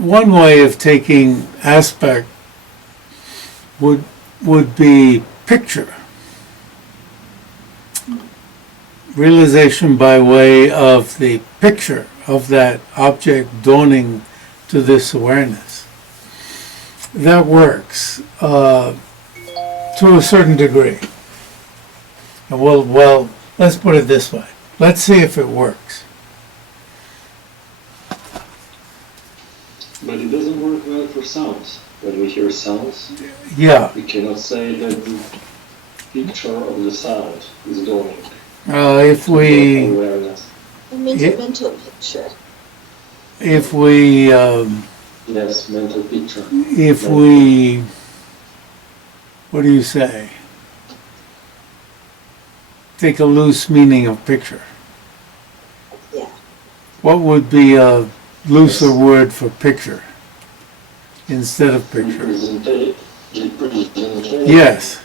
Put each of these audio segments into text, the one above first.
one way of taking aspect would be picture. Realization by way of the picture of that object dawning to this awareness. That works to a certain degree. Well, let's put it this way. Let's see if it works. But it doesn't work well for sounds. When we hear sounds, Yeah. we cannot say that the picture of the sound is dawning. If we Awareness. It means a mental picture. if we Yes, mental picture. if we what do you say? Take a loose meaning of picture. Yeah. What would be a looser word for picture instead of picture? Representation. Yes.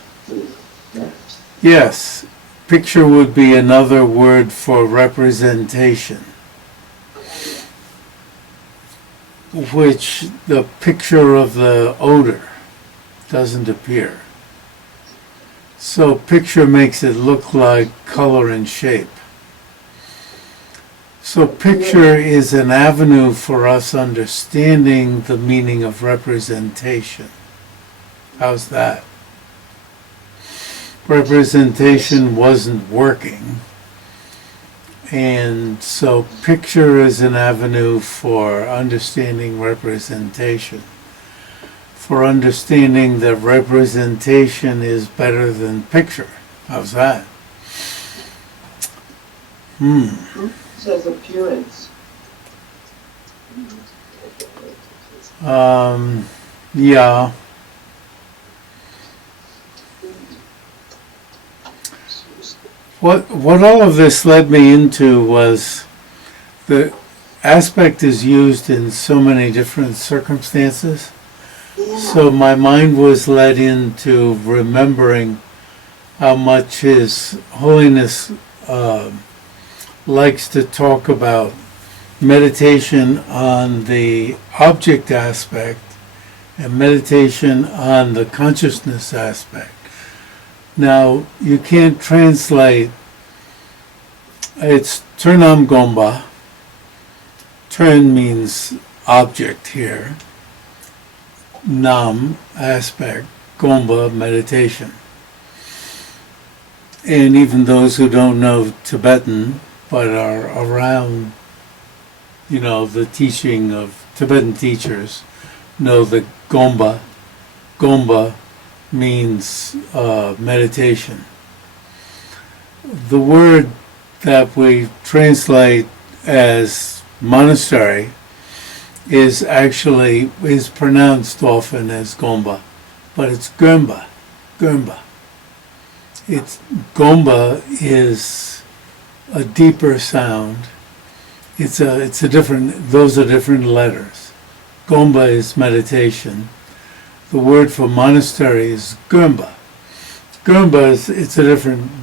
Yes. Picture would be another word for representation, which the picture of the odor doesn't appear. So picture makes it look like color and shape. So picture is an avenue for us understanding the meaning of representation. How's that? Representation wasn't working, and so picture is an avenue for understanding representation, for understanding that representation is better than picture. How's that? It says appearance. Yeah. What all of this led me into was the aspect is used in so many different circumstances. Yeah. So my mind was led into remembering how much His Holiness likes to talk about meditation on the object aspect and meditation on the consciousness aspect. Now, you can't translate, it's Turnam Gomba. Turn means object here. Nam, aspect. Gomba, meditation. And even those who don't know Tibetan, but are around, the teaching of Tibetan teachers, know that Gomba means meditation. The word that we translate as monastery is pronounced often as Gomba, but it's Gomba. Gomba is a deeper sound. Those are different letters. Gomba is meditation. The word for monastery is Gomba. Gomba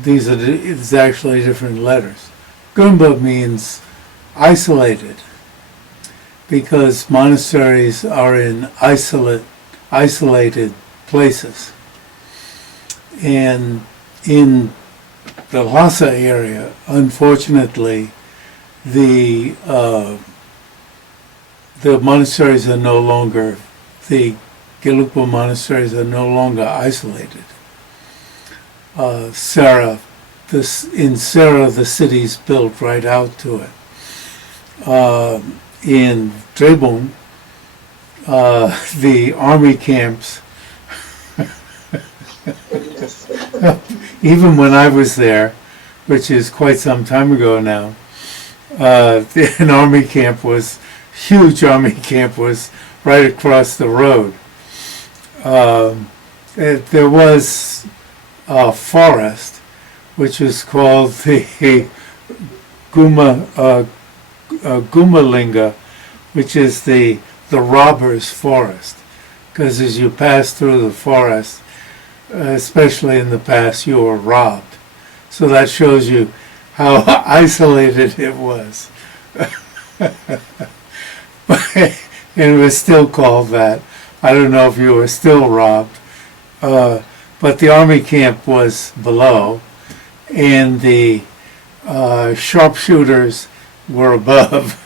it's actually different letters. Gomba means isolated, because monasteries are in isolated places. And in the Lhasa area, unfortunately, the monasteries are no longer, the Gelugpa monasteries are no longer isolated. In Sera, the city's built right out to it. In Drebon, the army camps, even when I was there, which is quite some time ago now, an huge army camp was right across the road. There was a forest which was called the Gumalinga, which is the robber's forest, because as you pass through the forest, especially in the past, you were robbed. So that shows you how isolated it was. and it was still called that. I don't know if you were still robbed, but the army camp was below, and the sharpshooters were above.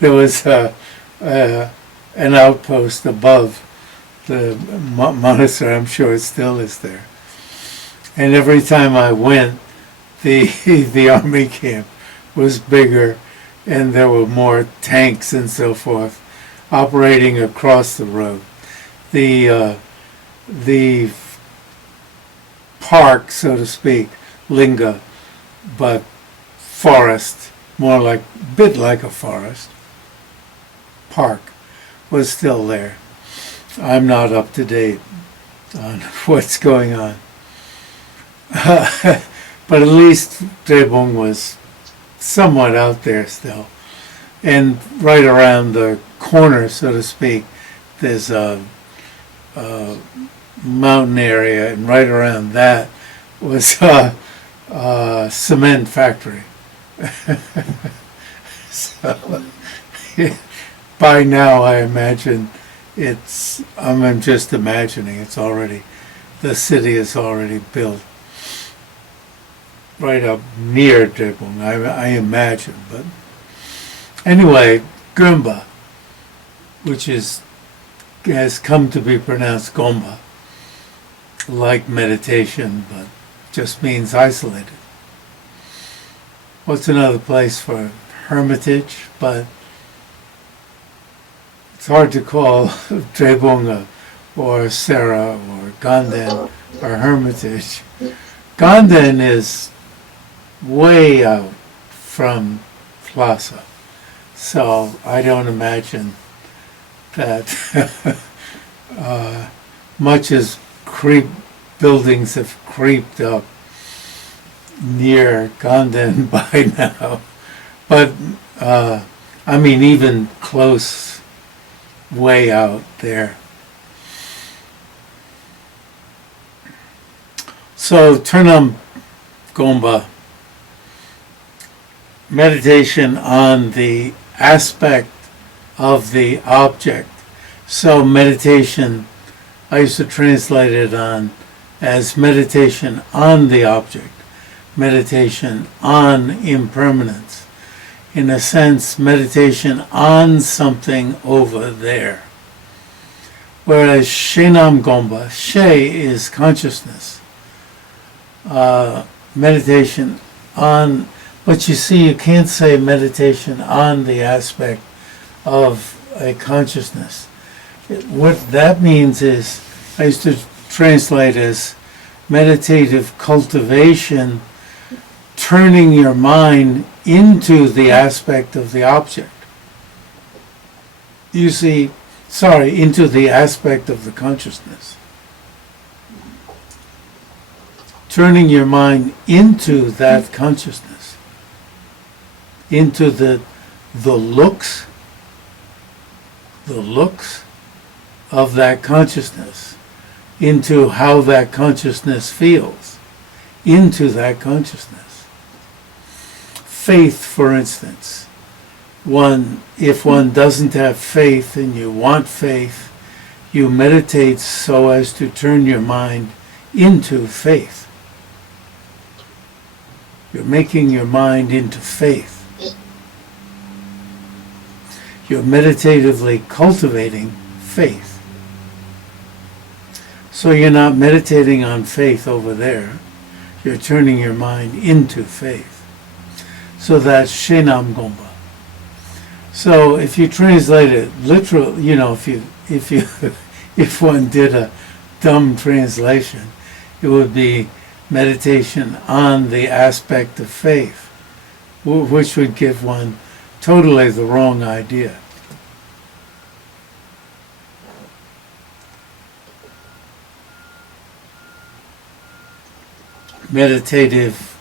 There was an outpost above the monastery. I'm sure it still is there. And every time I went, the army camp was bigger, and there were more tanks and so forth operating across the road. The park, so to speak, linga, but forest, more like, bit like a forest, park, was still there. I'm not up to date on what's going on. But at least Drebung was somewhat out there still. And right around the corner, so to speak, there's a mountain area, and right around that was a cement factory. So by now I imagine I'm just imagining, the city is already built right up near Drebung, I imagine. But anyway, Gomba, which has come to be pronounced Gomba, like meditation, but just means isolated. What's another place for hermitage? But it's hard to call Drebung or Sera or Ganden or hermitage. Ganden is way out from Lhasa, so I don't imagine that much as buildings have creeped up near Ganden by now. But I mean, even close, way out there. So Turnam Gomba, meditation on the aspect of the object. So meditation, I used to translate it as meditation on the object, meditation on impermanence. In a sense, meditation on something over there. Whereas Shenam Gomba, She is consciousness. Meditation on, but you see, you can't say meditation on the aspect of a consciousness. What that means is, I used to translate as meditative cultivation, turning your mind into the aspect of the object. You see, into the aspect of the consciousness. Turning your mind into that consciousness, into the looks of that consciousness, into how that consciousness feels, into that consciousness. Faith, for instance. If one doesn't have faith and you want faith, you meditate so as to turn your mind into faith. You're making your mind into faith. You're meditatively cultivating faith. So you're not meditating on faith over there. You're turning your mind into faith. So that's Shenam Gomba. So if you translate it literally, if one did a dumb translation, it would be meditation on the aspect of faith, which would give one totally the wrong idea. Meditative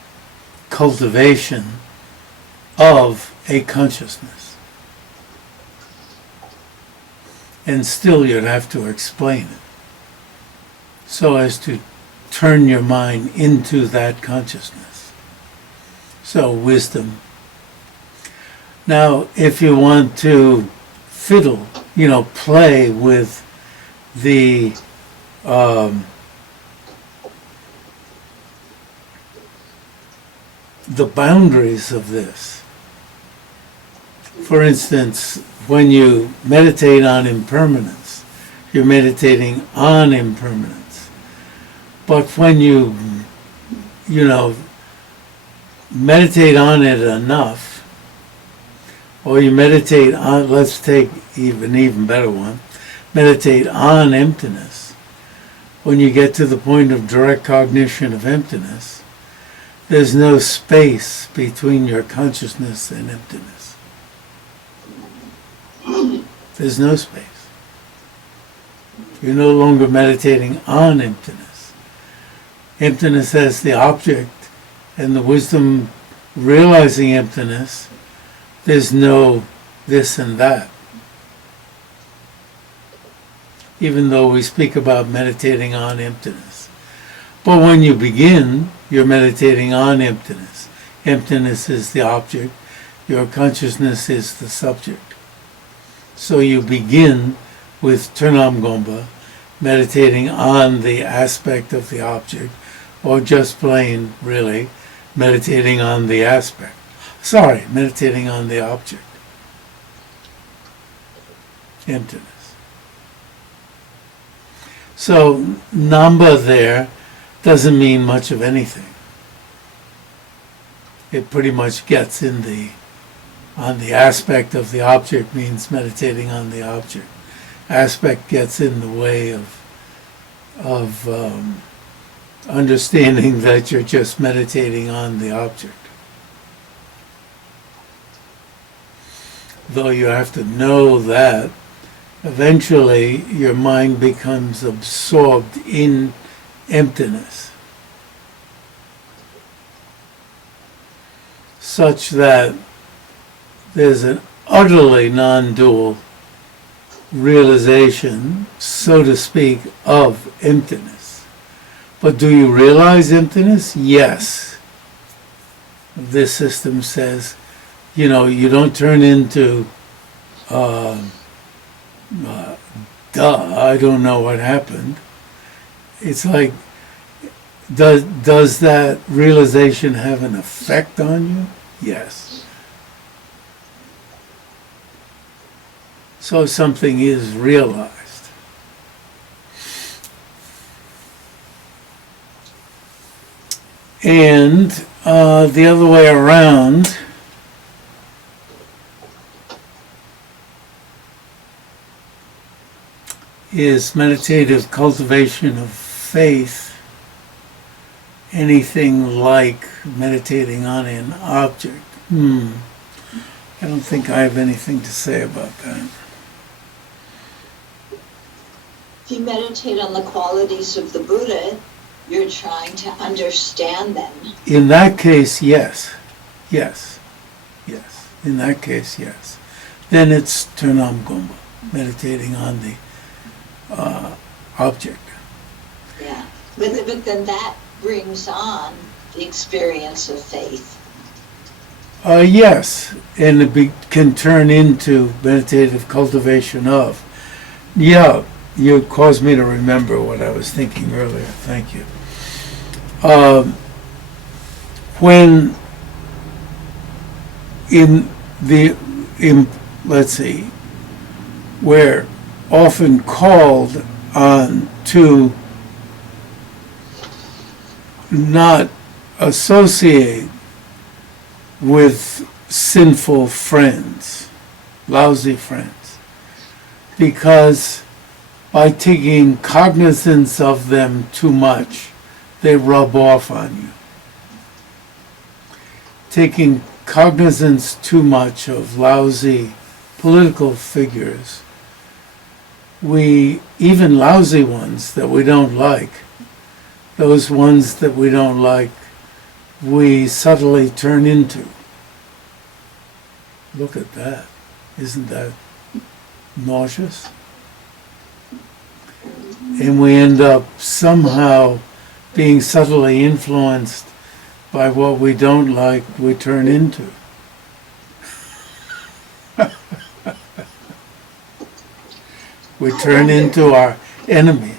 cultivation of a consciousness. And still you'd have to explain it so as to turn your mind into that consciousness. So wisdom. Now, if you want to fiddle play with the boundaries of this. For instance, when you meditate on impermanence, you're meditating on impermanence. But when you meditate on it enough, or you meditate on, let's take an even better one, meditate on emptiness. When you get to the point of direct cognition of emptiness, there's no space between your consciousness and emptiness. There's no space. You're no longer meditating on emptiness. Emptiness as the object, and the wisdom realizing emptiness, there's no this and that. Even though we speak about meditating on emptiness. But when you begin, you're meditating on emptiness. Emptiness is the object. Your consciousness is the subject. So you begin with Turnam Gompa, meditating on the aspect of the object, or just plain, really, meditating on the aspect. Meditating on the object. Emptiness. So, Namba there doesn't mean much of anything. It pretty much gets on the aspect of the object means meditating on the object. Aspect gets in the way of understanding that you're just meditating on the object. Though you have to know that eventually your mind becomes absorbed in emptiness, such that there's an utterly non-dual realization, so to speak, of emptiness. But do you realize emptiness? Yes. This system says, you don't turn into, I don't know what happened. It's like, does that realization have an effect on you? Yes. So something is realized. And the other way around, is meditative cultivation of faith anything like meditating on an object? I don't think I have anything to say about that. If you meditate on the qualities of the Buddha, you're trying to understand them. In that case, yes. Yes. In that case, yes. Then it's Turnam Gompa, meditating on the object. Yeah, but then that brings on the experience of faith. Yes, and it can turn into meditative cultivation of. Yeah, you caused me to remember what I was thinking earlier. Thank you. When let's see, we're often called on to not associate with sinful friends, lousy friends, because by taking cognizance of them too much, they rub off on you. Taking cognizance too much of lousy political figures, even lousy ones that we don't like, those ones that we don't like, we subtly turn into. Look at that. Isn't that nauseous? And we end up somehow being subtly influenced by what we don't like, we turn into. We turn into our enemies.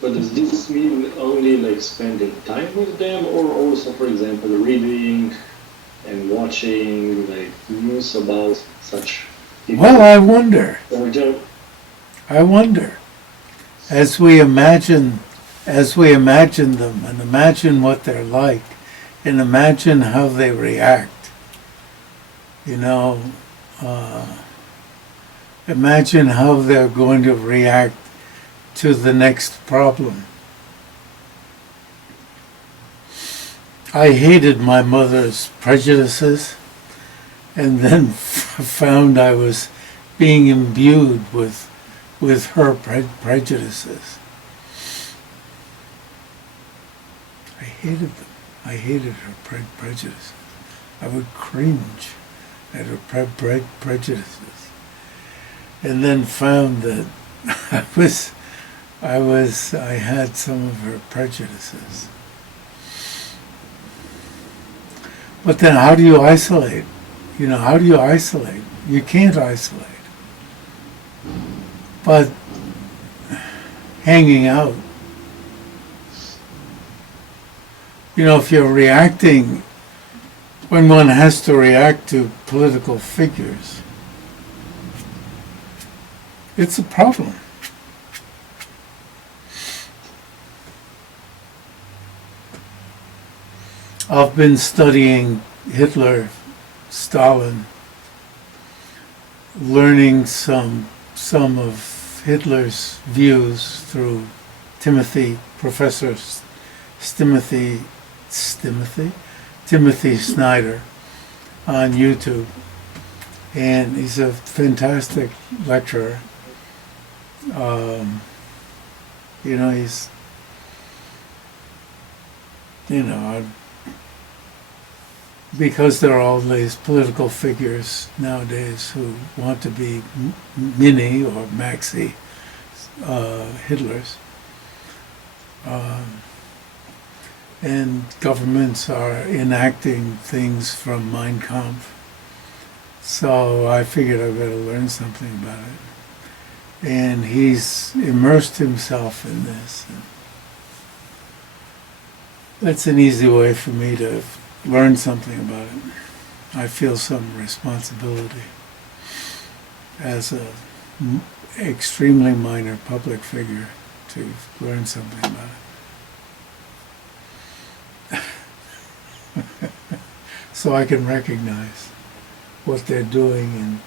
But does this mean only like spending time with them, or also, for example, reading and watching like news about such people? Well, I wonder. Or just, I wonder. As we imagine them and imagine what they're like and imagine how they react, imagine how they're going to react to the next problem. I hated my mother's prejudices and then found I was being imbued with her prejudices. I hated them. I hated her prejudices. I would cringe at her prejudices. And then found that I had some of her prejudices. But then how do you isolate? How do you isolate? You can't isolate. But hanging out, if you're reacting, when one has to react to political figures, it's a problem. I've been studying Hitler, Stalin, learning some of Hitler's views through Professor Timothy Snyder on YouTube, and he's a fantastic lecturer. He's because there are all these political figures nowadays who want to be mini or maxi Hitlers. And governments are enacting things from Mein Kampf. So I figured I better learn something about it. And he's immersed himself in this. That's an easy way for me to learn something about it. I feel some responsibility as a extremely minor public figure to learn something about it. So I can recognize what they're doing in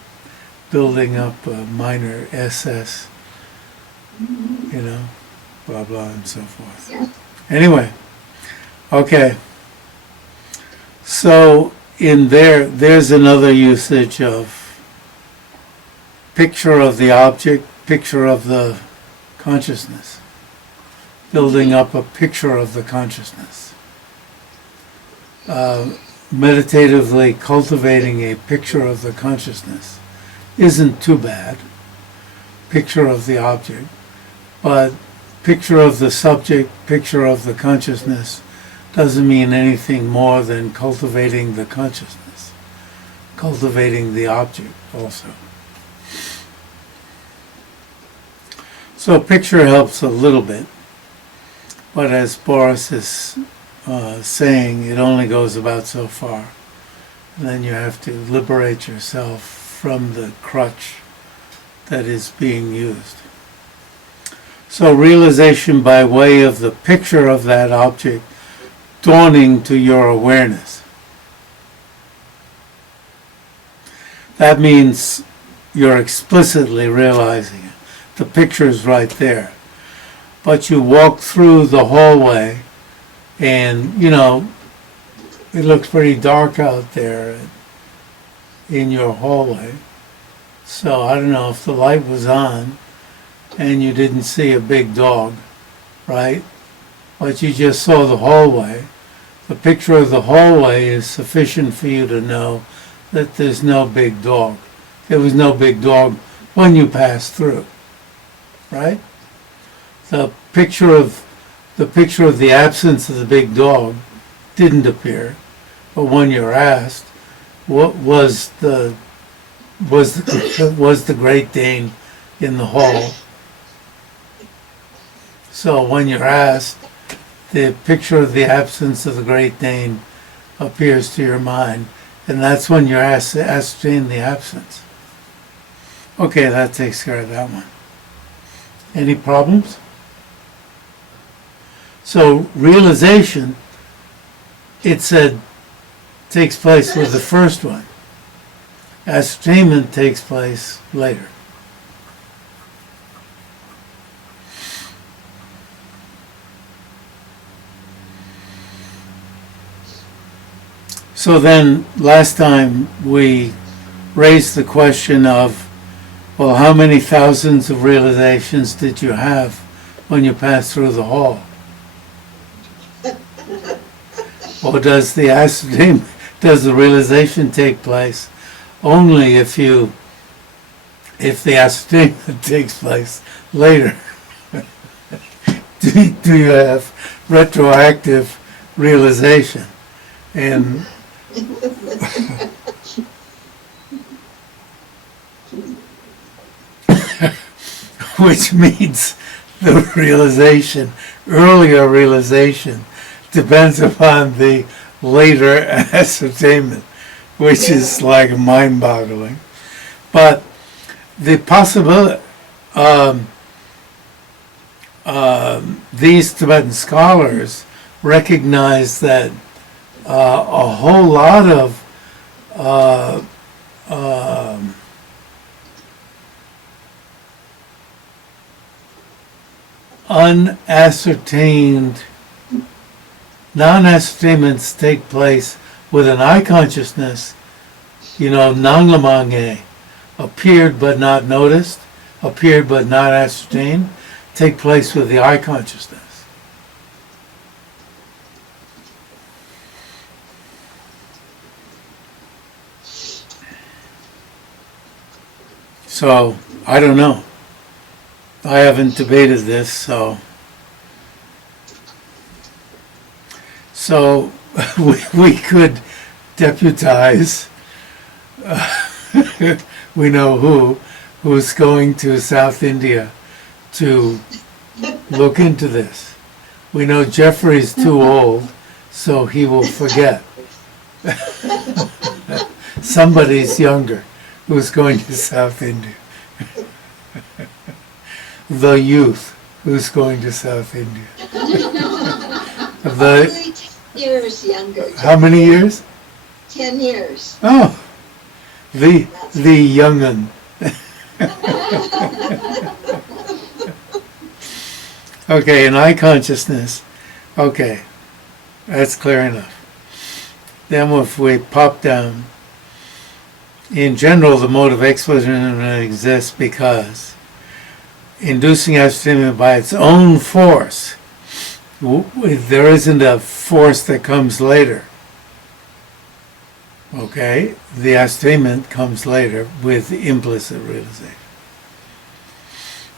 building up a minor SS, blah, blah, and so forth. Yeah. Anyway, okay. So in there's another usage of picture of the object, picture of the consciousness, building up a picture of the consciousness. Meditatively cultivating a picture of the consciousness isn't too bad, picture of the object, but picture of the subject, picture of the consciousness doesn't mean anything more than cultivating the consciousness, cultivating the object also. So picture helps a little bit, but as Boris is saying, it only goes about so far. And then you have to liberate yourself from the crutch that is being used. So realization by way of the picture of that object dawning to your awareness. That means you're explicitly realizing it. The picture's right there. But you walk through the hallway and, it looks pretty dark out there in your hallway. So I don't know if the light was on and you didn't see a big dog, right? But you just saw the hallway. The picture of the hallway is sufficient for you to know that there's no big dog. There was no big dog when you passed through, right? The picture of the absence of the big dog didn't appear, but when you're asked, what was the was the Great Dane in the hall. So when you're asked, the picture of the absence of the Great Dane appears to your mind, and that's when you're asked to ascertain the absence. Okay, that takes care of that one. Any problems? So realization, it said, takes place with the first one. Ascertainment takes place later. So then, last time we raised the question of, well, how many thousands of realizations did you have when you passed through the hall? Or does the ascertainment, does the realization take place only if the ascertainment takes place later? Do you have retroactive realization? And which means the realization, earlier realization, depends upon the later ascertainment, which is like mind-boggling. But the possibility, these Tibetan scholars recognize that a whole lot of unascertained, non-ascertainments take place with an eye consciousness, nanglamange, appeared but not noticed, appeared but not ascertained, take place with the eye consciousness. So, I don't know. I haven't debated this, so we could deputize, we know who's going to South India to look into this. We know Jeffrey's too old, so he will forget. Somebody's younger who's going to South India. The youth who's going to South India. Only 10 years younger. How many years? 10 years. Oh, the young'un. Okay, and eye consciousness. Okay, that's clear enough. Then if we pop down, in general, the mode of explicit exists because inducing ascertainment by its own force. There isn't a force that comes later. Okay? The ascertainment comes later with implicit realization.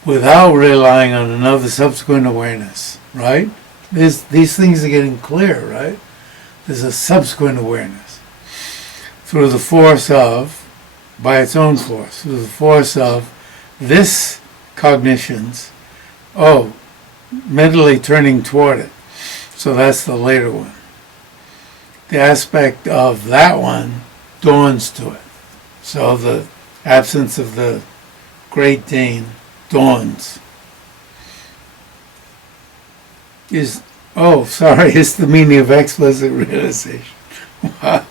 Without relying on another subsequent awareness, right? These things are getting clear, right? There's a subsequent awareness. Through the force of, by its own force, through the force of this cognitions, mentally turning toward it. So that's the later one. The aspect of that one dawns to it. So the absence of the Great Dane dawns. Is the meaning of explicit realization. Wow.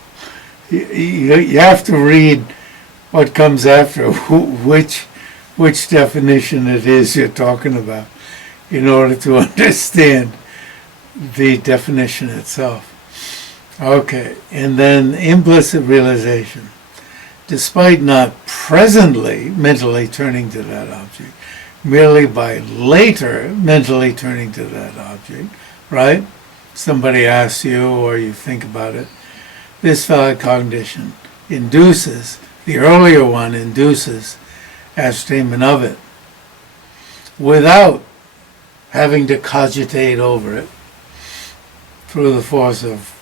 You have to read what comes after, which definition it is you're talking about, in order to understand the definition itself. Okay, and then implicit realization. Despite not presently mentally turning to that object, merely by later mentally turning to that object, right? Somebody asks you or you think about it, this valid cognition induces, the earlier one induces ascertainment of it without having to cogitate over it through the force of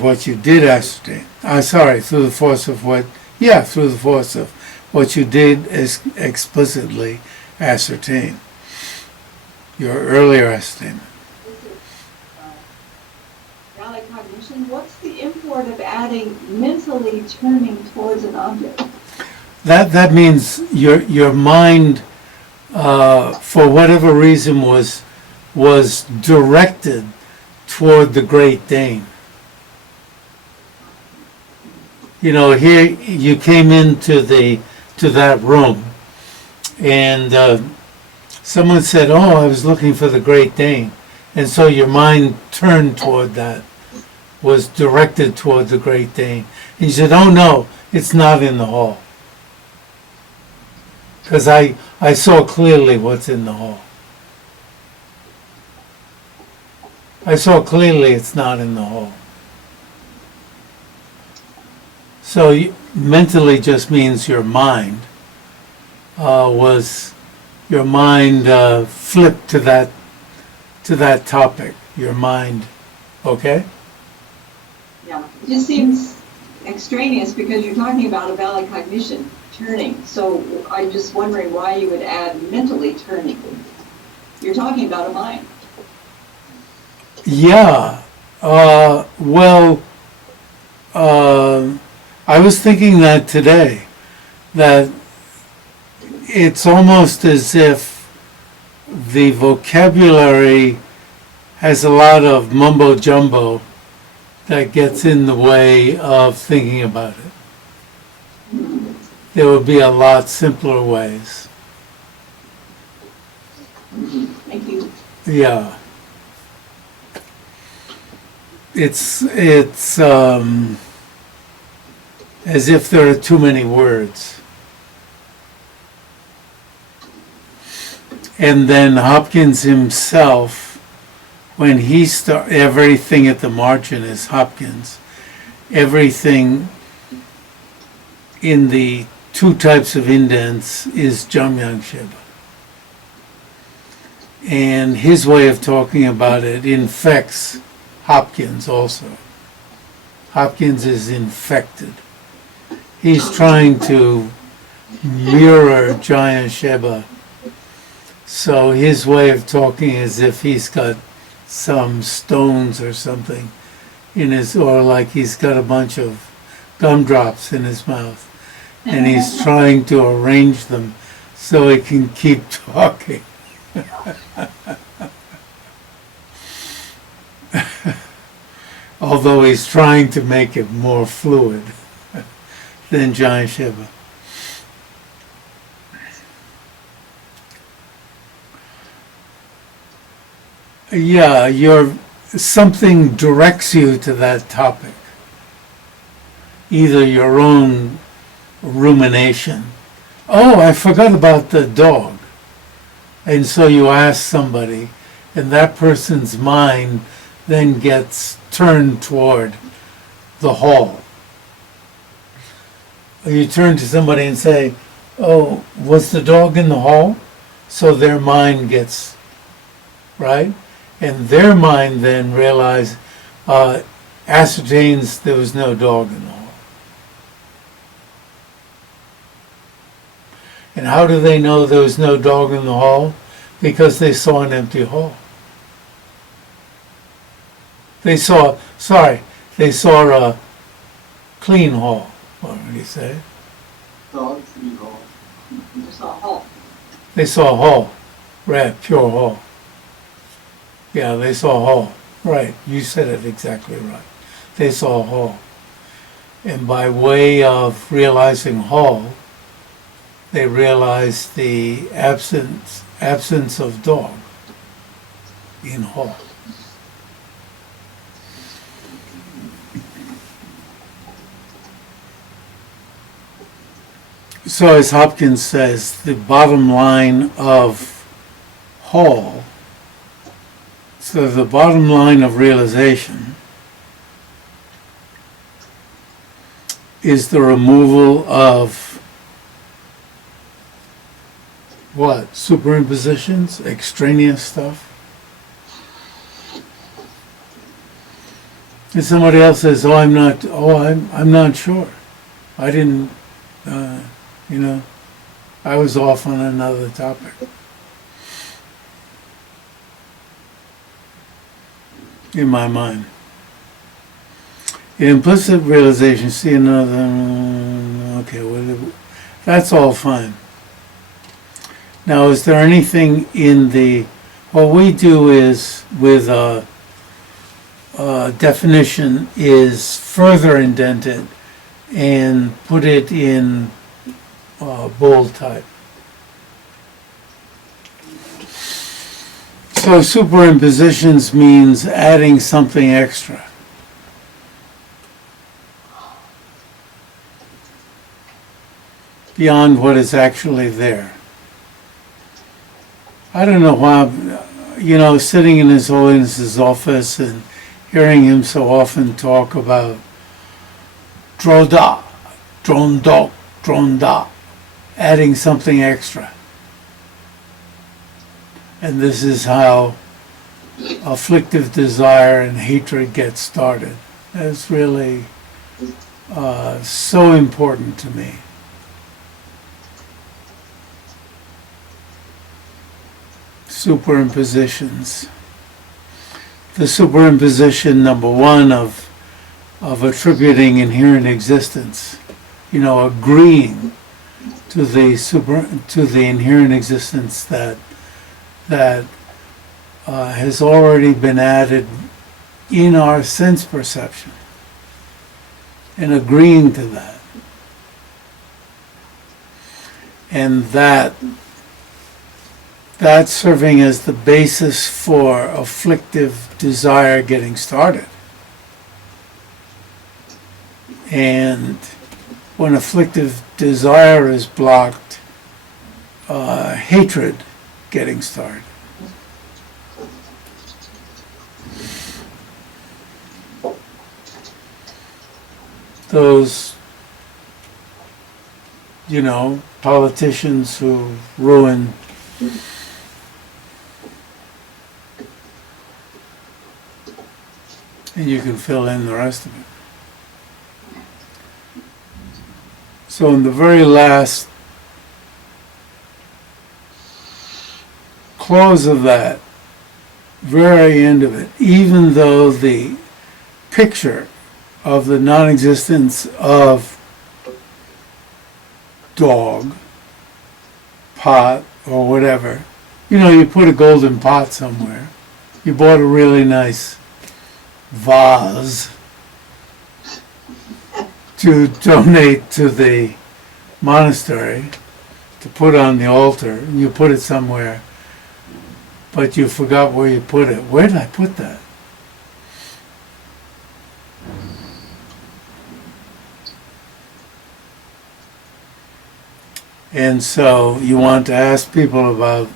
what you did ascertain. Through the force of what, Yeah, through the force of what you did is explicitly ascertain. Your earlier ascertainment. Valid cognition, what's the import of adding mentally turning towards an object? That means your mind, for whatever reason, was directed toward the Great Dane. You know, here you came into that room, and someone said, "Oh, I was looking for the Great Dane," and so your mind turned toward that, was directed toward the Great Dane, and you said, "Oh no, it's not in the hall." Because I saw clearly what's in the hall. I saw clearly it's not in the hall. So mentally just means your mind flipped to that topic. Your mind, okay? Yeah, it just seems extraneous because you're talking about a valid cognition, turning. So I'm just wondering why you would add mentally turning. You're talking about a mind. Yeah. I was thinking that today, that it's almost as if the vocabulary has a lot of mumbo jumbo that gets in the way of thinking about it. There would be a lot simpler ways. Thank you. Yeah. It's as if there are too many words. And then Hopkins himself, when he everything at the margin is Hopkins. Everything in the two types of indents is Jam-yang-shay-pa. And his way of talking about it infects Hopkins also. Hopkins is infected. He's trying to mirror Jam-yang-shay-pa. So his way of talking is if he's got some stones or something in his, or like he's got a bunch of gumdrops in his mouth, and he's trying to arrange them so he can keep talking. Although he's trying to make it more fluid than Jam-yang-shay-pa. Yeah, something directs you to that topic. Either your own rumination. Oh, I forgot about the dog. And so you ask somebody, and that person's mind then gets turned toward the hall. Or you turn to somebody and say, oh, was the dog in the hall? So their mind gets, right? And their mind then ascertains there was no dog in the hall. And how do they know there was no dog in the hall? Because they saw an empty hall. They saw a clean hall. What would you say? Dog-free hall. You saw a hall. They saw a hall. Right, pure hall. Yeah, they saw a hall. Right, you said it exactly right. They saw a hall. And by way of realizing hall, they realized the absence of dog in hall. So as Hopkins says, the bottom line of hall, so the bottom line of realization is the removal of what? Superimpositions? Extraneous stuff? And somebody else says, I'm not sure. I didn't You know, I was off on another topic. In my mind. Implicit realization, see another, okay, that's all fine. Now, is there anything in what we do is, with a definition, is further indented and put it in bold type. So superimpositions means adding something extra. Beyond what is actually there. I don't know why, sitting in His Holiness's office and hearing him so often talk about droda, drondok, dronda, adding something extra. And this is how afflictive desire and hatred get started. That's really so important to me. Superimpositions. The superimposition, number one, of attributing inherent existence, agreeing to the inherent existence that has already been added in our sense perception, and agreeing to that, and that's serving as the basis for afflictive desire getting started. And when afflictive desire is blocked, hatred getting started. Those, politicians who ruin and you can fill in the rest of it. So in the very last clause of that, very end of it, even though the picture of the non-existence of dog, pot, or whatever, you put a golden pot somewhere, you bought a really nice vase to donate to the monastery, to put on the altar, and you put it somewhere, but you forgot where you put it. Where did I put that? And so you want to ask people about,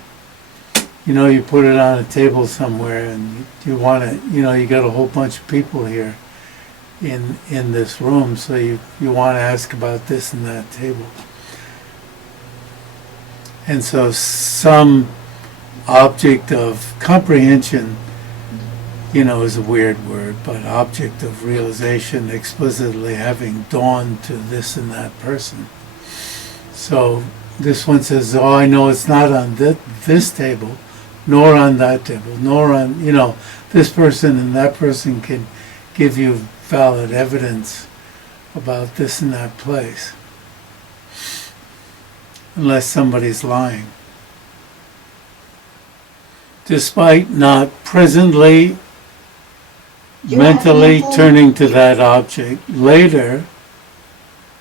you put it on a table somewhere, and you want it, you got a whole bunch of people here in this room, so you want to ask about this and that table. And so some object of comprehension, is a weird word, but object of realization explicitly having dawned to this and that person. So this one says, oh, I know it's not on this table, nor on that table, nor on, this person and that person can give you valid evidence about this and that place. Unless somebody's lying. Despite not presently, mentally turning to that object, later,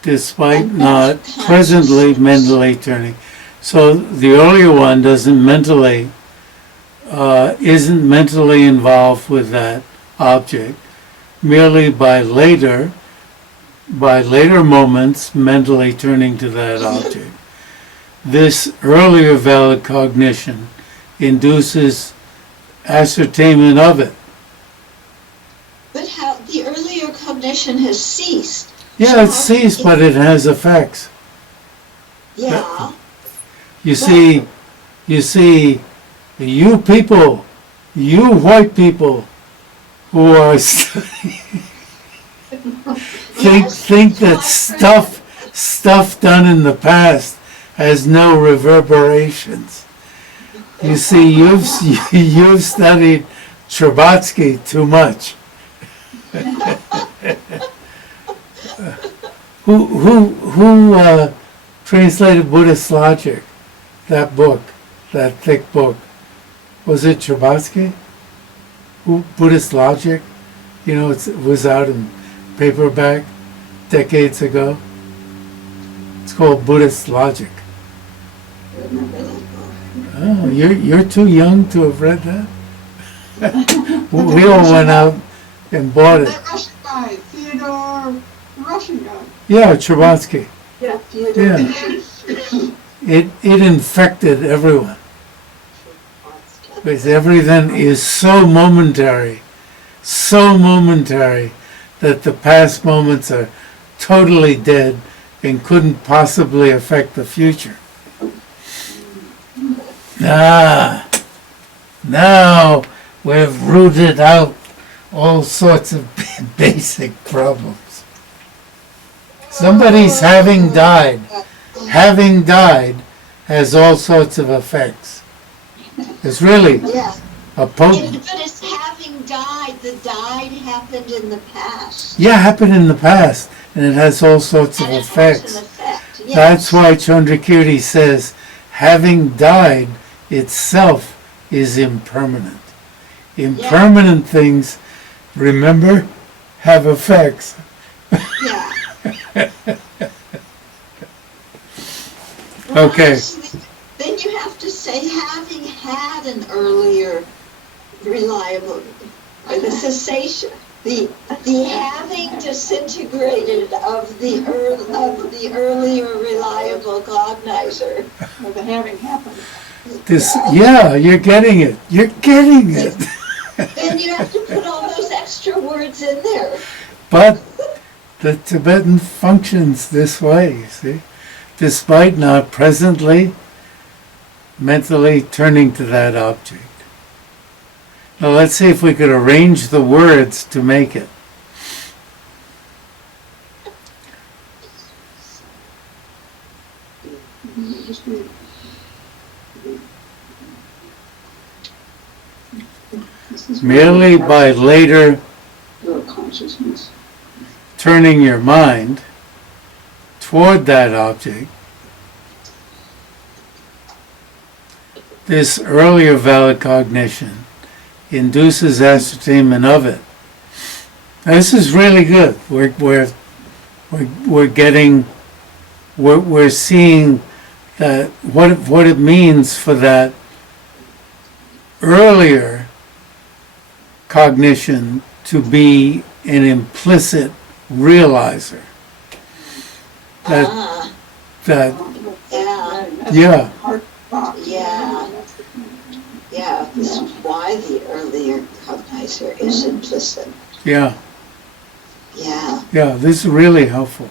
despite not presently mentally turning. So the earlier one isn't mentally involved with that object, merely by later moments mentally turning to that object. This earlier valid cognition induces ascertainment of it. But how the earlier cognition has ceased. Yeah, it's ceased, but it has effects. Yeah. You see, you people, you white people who are think that stuff done in the past has no reverberations. You see, you've studied Sherbatsky too much. Who translated Buddhist Logic? That book, that thick book. Was it Sherbatsky? Buddhist Logic? You know, it was out in paperback decades ago. It's called Buddhist Logic. Oh, you're too young to have read that? We all went out and bought it. That Russian guy, Theodore, Russian guy. Yeah, Sherbatsky. Yeah. Yeah. It infected everyone. Because everything is so momentary that the past moments are totally dead and couldn't possibly affect the future. Now we've rooted out all sorts of basic problems. Somebody's having died. Having died has all sorts of effects. It's really Yeah. a potent. But it's having died. The died happened in the past. Yeah, happened in the past, and it has all sorts of And it has effects. an effect. Yes. That's why Chandrakirti says, having died itself is impermanent. Impermanent things, remember, have effects. Yeah. Okay. Well, then you have to say, having had an earlier reliable, or the cessation, the having disintegrated of the earlier reliable cognizer. Well, the having happened. Yeah, you're getting it. You're getting it. Then you have to put all those extra words in there. But the Tibetan functions this way, you see, despite not presently mentally turning to that object. Now let's see if we could arrange the words to make it. Merely by later Consciousness. turning your mind toward that object, this earlier valid cognition induces ascertainment of it. Now, this is really good. We're seeing that what it means for that earlier cognition to be an implicit realizer. That Yeah. yeah. Yeah. This is why the earlier cognizer is implicit. Yeah. Yeah. Yeah, this is really helpful.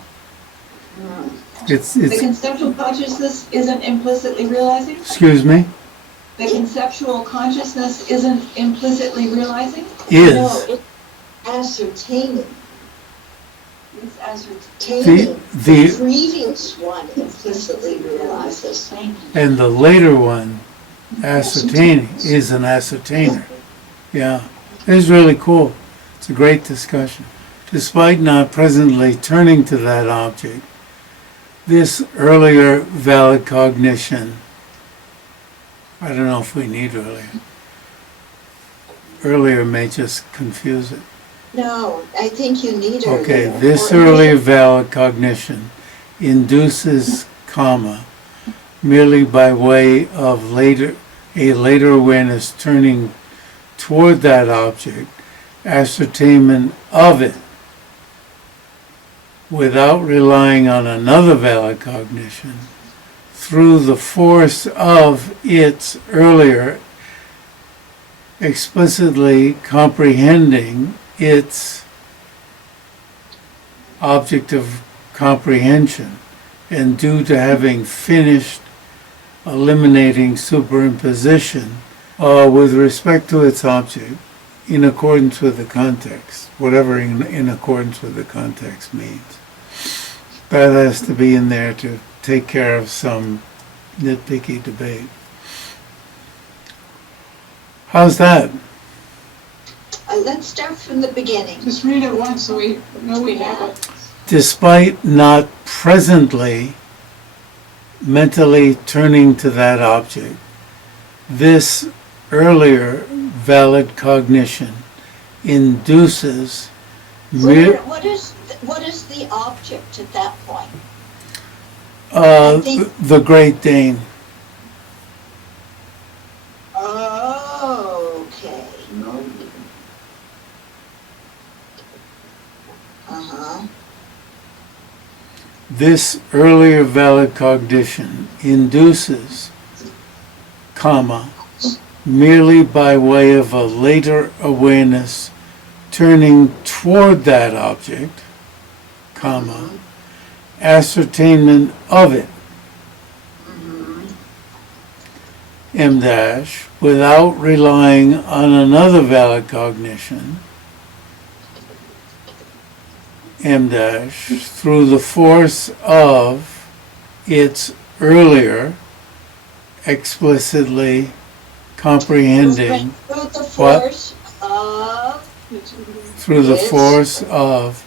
It's The conceptual consciousness isn't implicitly realizing? excuse me, The conceptual consciousness isn't implicitly realizing? is No, it's ascertaining. It's ascertaining. The previous one implicitly realizes. and the later one, ascertaining, is an ascertainer. Yeah, it's really cool. It's a great discussion. Despite not presently turning to that object, this earlier valid cognition, I don't know if we need earlier. Earlier may just confuse it. No, I think you need earlier. Okay, this Or earlier valid cognition induces karma merely by way of a later awareness turning toward that object, ascertainment of it, without relying on another valid cognition, through the force of its earlier explicitly comprehending its object of comprehension, and due to having finished eliminating superimposition with respect to its object in accordance with the context, whatever in accordance with the context means. That has to be in there to take care of some nitpicky debate. How's that? Let's start from the beginning. Just read it once so we know we have it. Despite not presently mentally turning to that object, this earlier valid cognition induces What is the object at that point? I think- the Great Dane. Okay. Uh-huh. This earlier valid cognition induces, comma, merely by way of a later awareness turning toward that object, comma, ascertainment of it, M dash, without relying on another valid cognition, M dash, through the force of its earlier explicitly comprehending, Through the What? force of through the Its- force of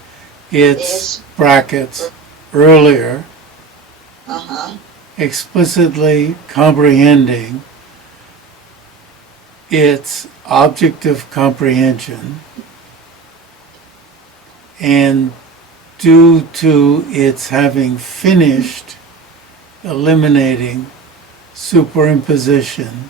its its- brackets earlier uh-huh. explicitly comprehending its object of comprehension, and due to its having finished eliminating superimpositions,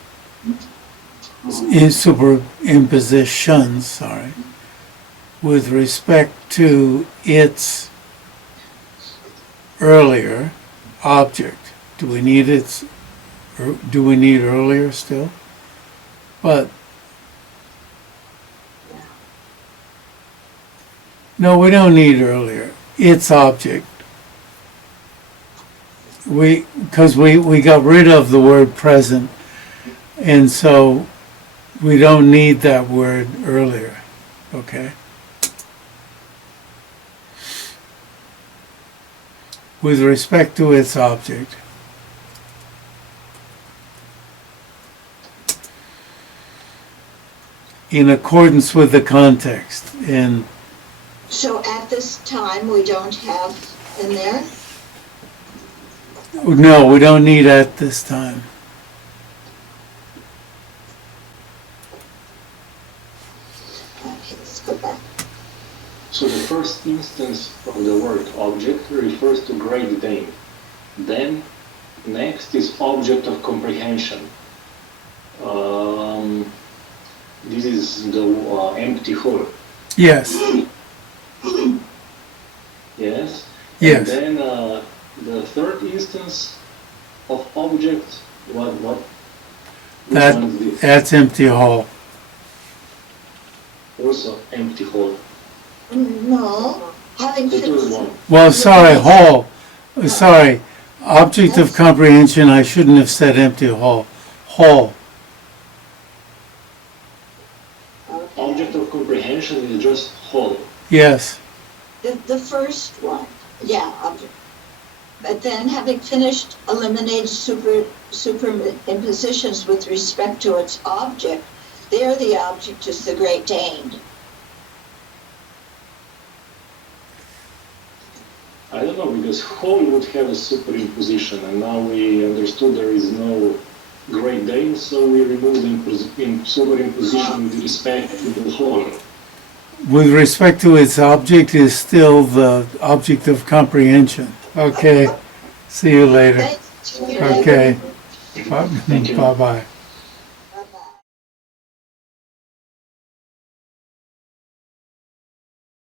with respect to its earlier object. Do we need earlier still? But no, we don't need earlier. Its object. Because we got rid of the word present, and so we don't need that word earlier. Okay? With respect to its object. In accordance with the context. And So at this time, we don't have in there? no, we don't need at this time. Okay, let's go back. So the first instance of the word object refers to Great Dane. Then, next is object of comprehension. This is the empty hole. Yes. Yes? Yes. And then the third instance of object, what? Which one is this? That's empty hall. Also empty hole. No, having The third finished. one. Well, sorry, hall. Sorry. Object of comprehension, I shouldn't have said empty hall. Hall. Object of comprehension is just whole. Yes. The first one, yeah, object. But then having finished eliminating superimpositions with respect to its object, there the object is the Great Dane. I don't know, because whole would have a superimposition, and now we understood there is no Great Dane, so we remove the superimposition with respect to the whole. With respect to its object is still the object of comprehension. Okay. See you later. Thank you. Okay. Thank you. Bye-bye.